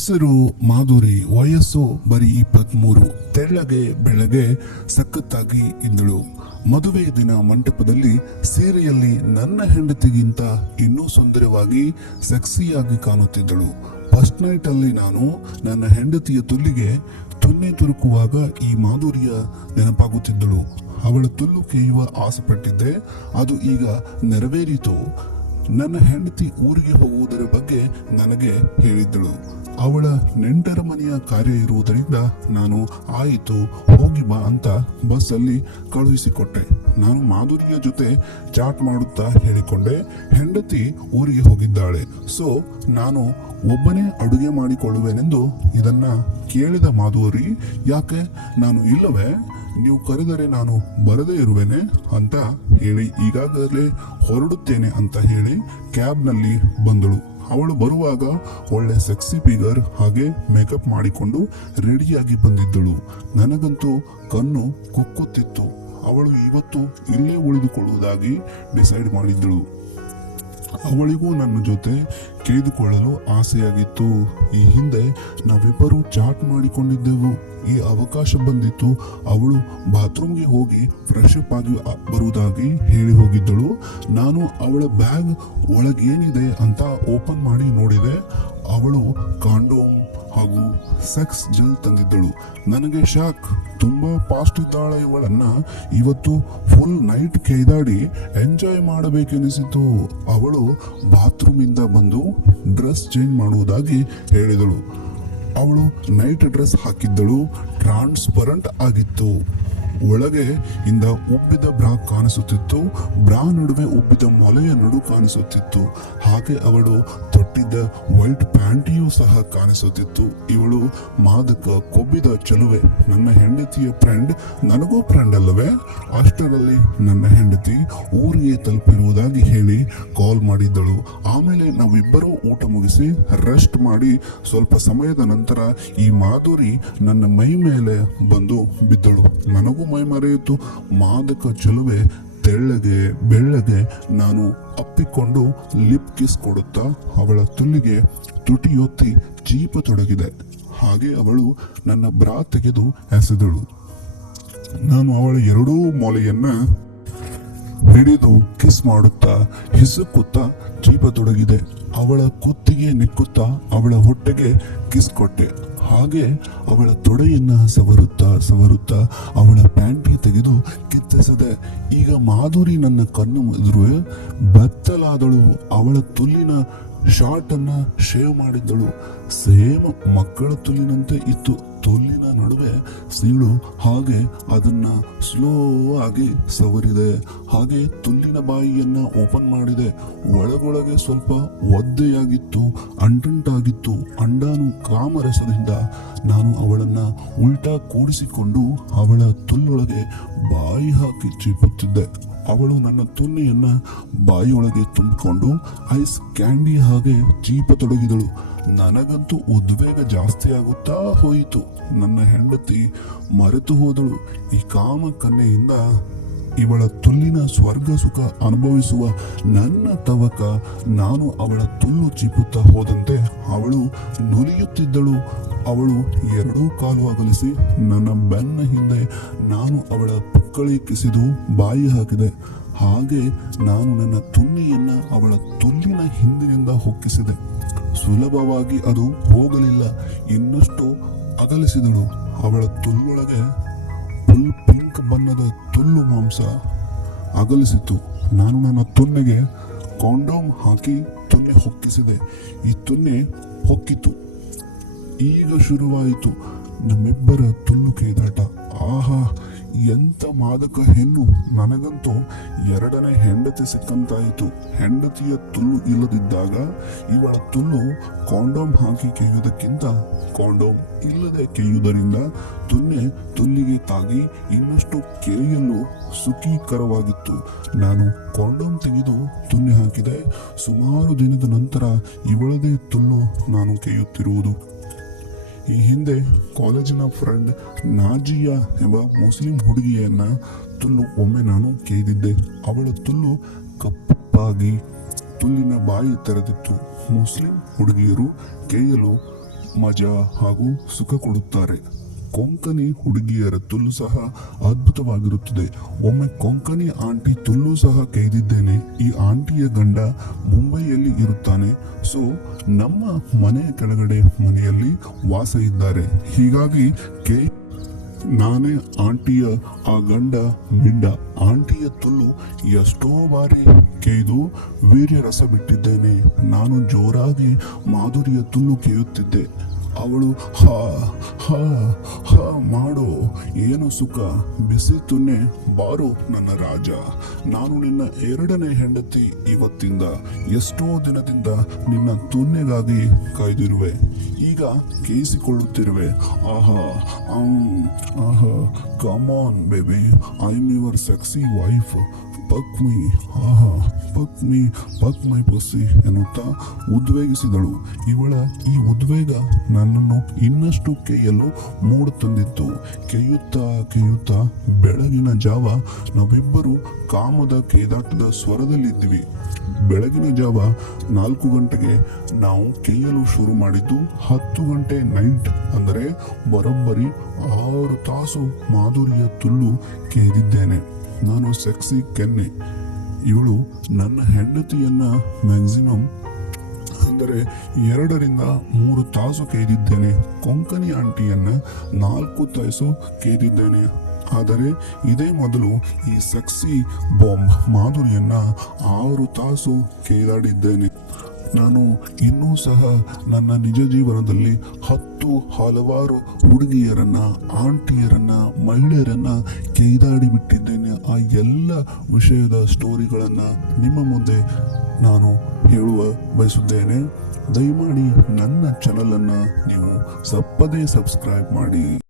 ಹೆಸರು ಮಾಧುರಿ, ವಯಸ್ಸು ಬರೀ ಇಪ್ಪತ್ಮೂರು. ತೆಳ್ಳಗೆ, ಬೆಳಗ್ಗೆ ಸಖತ್ತಾಗಿ ಇದ್ದಳು ಮದುವೆ ದಿನ ಮಂಟಪದಲ್ಲಿ ಸೀರೆಯಲ್ಲಿ ನನ್ನ ಹೆಂಡತಿಗಿಂತ ಇನ್ನೂ ಸುಂದರವಾಗಿ ಸೆಕ್ಸಿಯಾಗಿ ಕಾಣುತ್ತಿದ್ದಳು. ಫಸ್ಟ್ ನೈಟ್ ಅಲ್ಲಿ ನಾನು ನನ್ನ ಹೆಂಡತಿಯ ತುಲ್ಲಿಗೆ ತುನ್ನೆ ತುರುಕುವಾಗ ಈ ಮಾಧುರಿಯ ನೆನಪಾಗುತ್ತಿದ್ದಳು. ಅವಳ ತುಲ್ಲು ಕೇಯುವ ಆಸೆ ಪಟ್ಟಿದ್ದೆ. ಅದು ಈಗ ನೆರವೇರಿತು. ನನ್ನ ಹೆಂಡತಿ ಊರಿಗೆ ಹೋಗುವುದರ ಬಗ್ಗೆ ನನಗೆ ಹೇಳಿದ್ದಳು. ಅವಳ ನೆಂಟರ ಮನೆಯ ಕಾರ್ಯ ಇರುವುದರಿಂದ ನಾನು ಆಯಿತು, ಹೋಗಿ ಬಾ ಅಂತ ಬಸ್ಸಲ್ಲಿ ಕಳುಹಿಸಿಕೊಟ್ಟೆ. ನಾನು ಮಾಧುರಿಯ ಜೊತೆ ಚಾಟ್ ಮಾಡುತ್ತಾ ಹೇಳಿಕೊಂಡೆ, ಹೆಂಡತಿ ಊರಿಗೆ ಹೋಗಿದ್ದಾಳೆ. ಸೊ, ನಾನು ಒಬ್ಬನೇ ಅಡುಗೆ ಮಾಡಿಕೊಳ್ಳುವೆನೆಂದು ಇದನ್ನ ಕೇಳಿದ ಮಾಧುರಿ, ಯಾಕೆ? ನಾನು ಇಲ್ಲವೇ? ನೀವು ಕರೆದರೆ ನಾನು ಬರದೇ ಇರುವೆನೆ ಅಂತ ಹೇಳಿ ಈಗಾಗಲೇ ಹೊರಡುತ್ತೇನೆ ಅಂತ ಹೇಳಿ ಕ್ಯಾಬ್ನಲ್ಲಿ ಬಂದಳು. ಅವಳು ಬರುವಾಗ ಒಳ್ಳೆ ಸೆಕ್ಸಿ ಫಿಗರ್ ಹಾಗೆ ಮೇಕಪ್ ಮಾಡಿಕೊಂಡು ರೆಡಿಯಾಗಿ ಬಂದಿದ್ದಳು. ನನಗಂತೂ ಕಣ್ಣು ಕುಕ್ಕುತ್ತಿತ್ತು. ಅವಳು ಇವತ್ತು ಇಲ್ಲೇ ಉಳಿದುಕೊಳ್ಳುವುದಾಗಿ ಡಿಸೈಡ್ ಮಾಡಿದ್ದಳು. ಅವಳಿಗೂ ನನ್ನ ಜೊತೆ ಕೇಳಿದುಕೊಳ್ಳಲು ಆಸೆಯಾಗಿತ್ತು. ಈ ಹಿಂದೆ ನಾವಿಬ್ಬರು ಚಾಟ್ ಮಾಡಿಕೊಂಡಿದ್ದೆವು. ಈ ಅವಕಾಶ ಬಂದಿತ್ತು. ಅವಳು ಬಾತ್ರೂಮ್ಗೆ ಹೋಗಿ ಫ್ರೆಶ್ ಅಪ್ ಆಗಿ ಬರುವುದಾಗಿ ಹೇಳಿ ಹೋಗಿದ್ದಳು. ನಾನು ಅವಳ ಬ್ಯಾಗ್ ಒಳಗೇನಿದೆ ಅಂತ ಓಪನ್ ಮಾಡಿ ನೋಡಿದೆ. ಅವಳು ಕಾಂಡೋಮ್ ಹಾಗೂ ಸೆಕ್ಸ್ ಜೆಲ್ ತಂದಿದ್ದಳು. ನನಗೆ ಶಾಕ್. ತುಂಬ ಫಾಸ್ಟ್ ಇದ್ದಾಳೆ ಇವಳನ್ನು. ಇವತ್ತು ಫುಲ್ ನೈಟ್ ಕೈದಾಡಿ ಎಂಜಾಯ್ ಮಾಡಬೇಕೆನಿಸಿತು. ಅವಳು ಬಾತ್ರೂಮಿಂದ ಬಂದು ಡ್ರೆಸ್ ಚೇಂಜ್ ಮಾಡುವುದಾಗಿ ಹೇಳಿದಳು. ಅವಳು ನೈಟ್ ಡ್ರೆಸ್ ಹಾಕಿದ್ದಳು. ಟ್ರಾನ್ಸ್ಪರೆಂಟ್ ಆಗಿತ್ತು. ಒಳಗೆ ಇಂದ ಉಬ್ಬಿದ ಬ್ರಾ ಕಾಣಿಸುತ್ತಿತ್ತು. ಬ್ರಾ ನಡುವೆ ಉಬ್ಬಿದ ಮೊಲೆಯ ನಡು ಕಾಣಿಸುತ್ತಿತ್ತು. ಹಾಗೆ ಅವಳು ತೊಟ್ಟಿದ್ದ ವೈಟ್ ಪ್ಯಾಂಟಿಯೂ ಸಹ ಕಾಣಿಸುತ್ತಿತ್ತು. ಇವಳು ಮಾದಕ ಕೊಬ್ಬಿದ ಚಲುವೆ. ನನ್ನ ಹೆಂಡತಿಯ ಫ್ರೆಂಡ್, ನನಗೂ ಫ್ರೆಂಡ್ ಅಲ್ಲವೇ? ಅಷ್ಟರಲ್ಲಿ ನನ್ನ ಹೆಂಡತಿ ಊರಿಗೆ ತಲುಪಿರುವುದಾಗಿ ಹೇಳಿ ಕಾಲ್ ಮಾಡಿದ್ದಳು. ಆಮೇಲೆ ನಾವಿಬ್ಬರೂ ಊಟ ಮುಗಿಸಿ ರೆಸ್ಟ್ ಮಾಡಿ ಸ್ವಲ್ಪ ಸಮಯದ ನಂತರ ಈ ಮಾಧುರಿ ನನ್ನ ಮೈ ಮೇಲೆ ಬಂದು ಬಿದ್ದಳು. ನನಗೂ ಮೈ ಮರೆಯಿತು. ಮಾದಕ ಚಲುವೆ ತೆಳ್ಳಗೆ, ಬೆಳ್ಳಗೆ ನಾನು ಅಪ್ಪಿಕೊಂಡು ಲಿಪ್ ಕಿಸ್ ಕೊಡುತ್ತಾ ಅವಳ ತುಲ್ಲಿಗೆ ತುಟಿಯೊತ್ತಿ ಚೀಪತೊಡಗಿದೆ. ಹಾಗೆ ಅವಳು ನನ್ನ ಬ್ರಾ ತೆಗೆದು ಎಸೆದಳು. ನಾನು ಅವಳ ಎರಡೂ ಮೊಲೆಯನ್ನ ಹಿಡಿದು ಕಿಸ್ ಮಾಡುತ್ತಾ, ಹಿಸುಕುತ್ತಾ ಚೀಪತೊಡಗಿದೆ. ಅವಳ ಕುತ್ತಿಗೆ ನಿಕ್ಕುತ್ತಾ ಅವಳ ಹೊಟ್ಟೆಗೆ ಕಿಸ್ ಕೊಟ್ಟೆ ಹಾಗೆ ಅವಳ ತೊಡೆಯನ್ನ ಸವರುತ್ತಾ ಸವರುತ್ತಾ ಅವಳ ಪ್ಯಾಂಟಿ ತೆಗೆದು ಕಿತ್ತಿಸದೆ ಈಗ ಮಾಧುರಿ ನನ್ನ ಕಣ್ಣು ಎದುರುವೆ ಬತ್ತಲಾದಳು. ಅವಳ ತುಲ್ಲಿನ ಶಾರ್ಟ್ ಅನ್ನ ಶೇವ್ ಮಾಡಿದ್ದಳು. ಸೇಮ್ ಮಕ್ಕಳ ತುಲ್ಲಿನಂತೆ ಇತ್ತು. ತುಲ್ಲಿನ ನಡುವೆ ಸೀಳು. ಹಾಗೆ ಅದನ್ನ ಸ್ಲೋ ಆಗಿ ಸವರಿದೆ. ಹಾಗೆ ತುಲ್ಲಿನ ಬಾಯಿಯನ್ನು ಓಪನ್ ಮಾಡಿದೆ. ಒಳಗೊಳಗೆ ಸ್ವಲ್ಪ ಒದ್ದೆಯಾಗಿತ್ತು ಅಂಟಂಟಾಗಿತ್ತು ಅಂಡಾನು ಕಾಮರಸದಿಂದ ನಾನು ಅವಳನ್ನ ಉಲ್ಟಾ ಕೂಡಿಸಿಕೊಂಡು ಅವಳ ತುಲ್ಲೊಳಗೆ ಬಾಯಿ ಹಾಕಿ ಚೀಪುತ್ತಿದ್ದೆ. ಅವಳು ನನ್ನ ತುನ್ನೆಯನ್ನು ಬಾಯಿಯೊಳಗೆ ತುಂಬಿಕೊಂಡು ಐಸ್ ಕ್ಯಾಂಡಿ ಹಾಗೆ ಚೀಪತೊಡಗಿದಳು. ನನಗಂತೂ ಉದ್ವೇಗ ಜಾಸ್ತಿ ಆಗುತ್ತಾ ಹೋಯಿತು. ನನ್ನ ಹೆಂಡತಿ ಮರೆತು ಹೋದಳು. ಈ ಕಾಮ ಕನ್ನೆಯಿಂದ ಇವಳ ತುಲ್ಲಿನ ಸ್ವರ್ಗ ಸುಖ ಅನುಭವಿಸುವ ನನ್ನ ತವಕ ನಾನು ಅವಳ ತುಲ್ಲು ಚೀಪುತ್ತಾ ಹೋದಂತೆ ಅವಳು ನುಲಿಯುತ್ತಿದ್ದಳು. ಅವಳು ಎರಡೂ ಕಾಲು ಅಗಲಿಸಿ ನನ್ನ ಬೆನ್ನ ಹಿಂದೆ ನಾನು ಅವಳ ಪುಕ್ಕಳಿ ಕಿಸಿದು ಬಾಯಿ ಹಾಕಿದೆ. ಹಾಗೆ ನಾನು ನನ್ನ ತುನ್ನಿಯನ್ನು ಅವಳ ತುಲ್ಲಿನ ಹಿಂದಿನಿಂದ ಹೊಕ್ಕಿಸಿದೆ. ಸುಲಭವಾಗಿ ಅದು ಹೋಗಲಿಲ್ಲ. ಇನ್ನಷ್ಟು ಅಗಲಿಸಿದಳು. ಅವಳ ತುಲ್ಲೊಳಗೆ ಫುಲ್ ಪಿಂಕ್ ಬಣ್ಣದ ತುಲ್ಲು ಮಾಂಸ ಅಗಲಿಸಿತು ನಾನು ನನ್ನ ತುನ್ನೆಗೆ ಕಾಂಡೋಮ್ ಹಾಕಿ ತುನ್ನೆ ಹೊಕ್ಕಿಸಿದೆ. ಈ ತುನ್ನೆ ಹೊಕ್ಕಿತು ಈಗ ಶುರುವಾಯಿತು. ನಮ್ಮಿಬ್ಬರ ತುಲ್ಲು ಕೈದಾಟ. ಆಹಾ ಎಂತ ಮಾದಕ ಹೆಣ್ಣು? ನನಗಂತೂ ಎರಡನೇ ಹೆಂಡತಿ ಸಿಕ್ಕಂತಾಯಿತು. ಹೆಂಡತಿಯ ತುಲ್ಲು ಇಲ್ಲದಿದ್ದಾಗ ಇವಳ ತುಲ್ಲು ಕಾಂಡೋಮ್ ಹಾಕಿ ಕೆಯ್ಯುವುದಕ್ಕಿಂತ ಕಾಂಡೋಮ್ ಇಲ್ಲದೆ ಕೆಯ್ಯುವುದರಿಂದ ತುನ್ನೆ ತುಲ್ಲಿಗೆ ತಾಗಿ ಇನ್ನಷ್ಟು ಕೇಯಲು ಸುಖೀಕರವಾಗಿತ್ತು. ನಾನು ಕಾಂಡೋಮ್ ತೆಗೆದು ತುನ್ನೆ ಹಾಕಿದೆ. ಸುಮಾರು ದಿನದ ನಂತರ ಇವಳದೇ ತುಲ್ಲು ನಾನು ಕೆಯ್ಯುತ್ತಿರುವುದು ಈ ಹಿಂದೆ ಕಾಲೇಜಿನ ಫ್ರೆಂಡ್ ನಾಜಿಯಾ ಎಂಬ ಮುಸ್ಲಿಂ ಹುಡುಗಿಯನ್ನ ತುಲ್ಲು ಒಮ್ಮೆ ನಾನು ಕೇಳಿದ್ದೆ. ಅವಳ ತುಲ್ಲು ಕಪ್ಪಾಗಿ ತುಲ್ಲಿನ ಬಾಯಿ ತೆರೆದಿತ್ತು. ಮುಸ್ಲಿಂ ಹುಡುಗಿಯರು ಕೇಯಲು ಮಜಾ ಹಾಗೂ ಸುಖ ಕೊಡುತ್ತಾರೆ. ಕೊಂಕಣಿ ಹುಡುಗಿಯರ ತುಲ್ಲು ಸಹ ಅದ್ಭುತವಾಗಿರುತ್ತದೆ. ಒಮ್ಮೆ ಕೊಂಕಣಿ ಆಂಟಿ ತುಲ್ಲು ಸಹ ಕೈದಿದ್ದೇನೆ. ಈ ಆಂಟಿಯ ಗಂಡ ಮುಂಬೈಯಲ್ಲಿ ಇರುತ್ತಾನೆ. ಸೊ, ನಮ್ಮ ಮನೆಯ ಕೆಳಗಡೆ ಮನೆಯಲ್ಲಿ ವಾಸ ಇದ್ದಾರೆ. ಹೀಗಾಗಿ ಕೆ ನಾನೇ ಆಂಟಿಯ ಆ ಗಂಡ ಮಿಂಡ ಆಂಟಿಯ ತುಲ್ಲು ಎಷ್ಟೋ ಬಾರಿ ಕೇಯ್ದು ವೀರ್ಯ ರಸ ಬಿಟ್ಟಿದ್ದೇನೆ. ನಾನು ಜೋರಾಗಿ ಮಾಧುರಿಯ ತುಲ್ಲು ಕೇಯುತ್ತಿದ್ದೆ. ಅವಳು ಹಾ ಹಾ ಹಾ ಮಾಡೋ. ಏನು ಸುಖ? ಬಿಸಿ ತುನ್ನೆ ಬಾರೋ ನನ್ನ ರಾಜ. ನಾನು ನಿನ್ನ ಎರಡನೇ ಹೆಂಡತಿ ಇವತ್ತಿಂದ. ಎಷ್ಟೋ ದಿನದಿಂದ ನಿನ್ನ ತುನ್ನೆಗಾಗಿ ಕಾಯ್ದಿರುವೆ. ಈಗ ಕೇಸಿಕೊಳ್ಳುತ್ತಿರುವೆ. ಆಹಾ ಆಹಾ come on baby I am your sexy wife fuck my ಆಹಾ ಪಕ್ ಮೀ ಪಕ್ ಮೈ ಪೊಸ್ಸಿ ಎನ್ನುತ್ತಾ ಉದ್ವೇಗಿಸಿದಳು. ಇವಳ ಈ ಉದ್ವೇಗ ನನ್ನನ್ನು ಇನ್ನಷ್ಟು ಕೇಯಲು ಮೂಡು ತಂದಿತ್ತು. ಕೇಯುತ್ತಾ ಕೇಯುತ್ತಾ ಬೆಳಗಿನ ಜಾವ ನಾವಿಬ್ಬರು ಕಾಮದ ಕೇದಾಟದ ಸ್ವರದಲ್ಲಿದ್ವಿ ಬೆಳಗಿನ ಜಾವ ನಾಲ್ಕು ಗಂಟೆಗೆ ನಾವು ಕೇಯಲು ಶುರು ಮಾಡಿದ್ದು ಹತ್ತು ಗಂಟೆ ನೈಟ್ ಅಂದರೆ ಬರೋಬ್ಬರಿ ಆರು ತಾಸು ಮಾಧುರಿಯ ತುಲ್ಲು ಕೇದಿದ್ದೇನೆ ನಾನು ಸೆಕ್ಸಿ ಕೆನ್ನೆ. ಇವಳು ನನ್ನ ಹೆಂಡತಿಯನ್ನ ಮ್ಯಾಕ್ಸಿಮಮ್ ಅಂದರೆ ಎರಡರಿಂದ ಮೂರು ತಾಸು ಕೇದಿದ್ದೇನೆ ಕೊಂಕಣಿ ಆಂಟಿಯನ್ನ ನಾಲ್ಕು ತಾಸು ಕೇದಿದ್ದೇನೆ ಆದರೆ ಇದೇ ಮೊದಲು ಈ ಸೆಕ್ಸಿ ಬಾಂಬ್ ಮಾಧುರಿಯನ್ನು ಆರು ತಾಸು ಕೇದಾಡಿದ್ದೇನೆ ನಾನು ಇನ್ನೂ ಸಹ ನನ್ನ ನಿಜ ಜೀವನದಲ್ಲಿ ಹತ್ತು ಹಲವಾರು ಹುಡುಗಿಯರನ್ನ, ಆಂಟಿಯರನ್ನ, ಮಹಿಳೆಯರನ್ನು ಕೈದಾಡಿ ಬಿಟ್ಟಿದ್ದೇನೆ. ಆ ಎಲ್ಲ ವಿಷಯದ ಸ್ಟೋರಿಗಳನ್ನು ನಿಮ್ಮ ಮುಂದೆ ನಾನು ಹೇಳುವ ಬಯಸುತ್ತೇನೆ. ದಯಮಾಡಿ ನನ್ನ ಚಾನಲನ್ನು ನೀವು ಸಪ್ಪದೇ ಸಬ್ಸ್ಕ್ರೈಬ್ ಮಾಡಿ.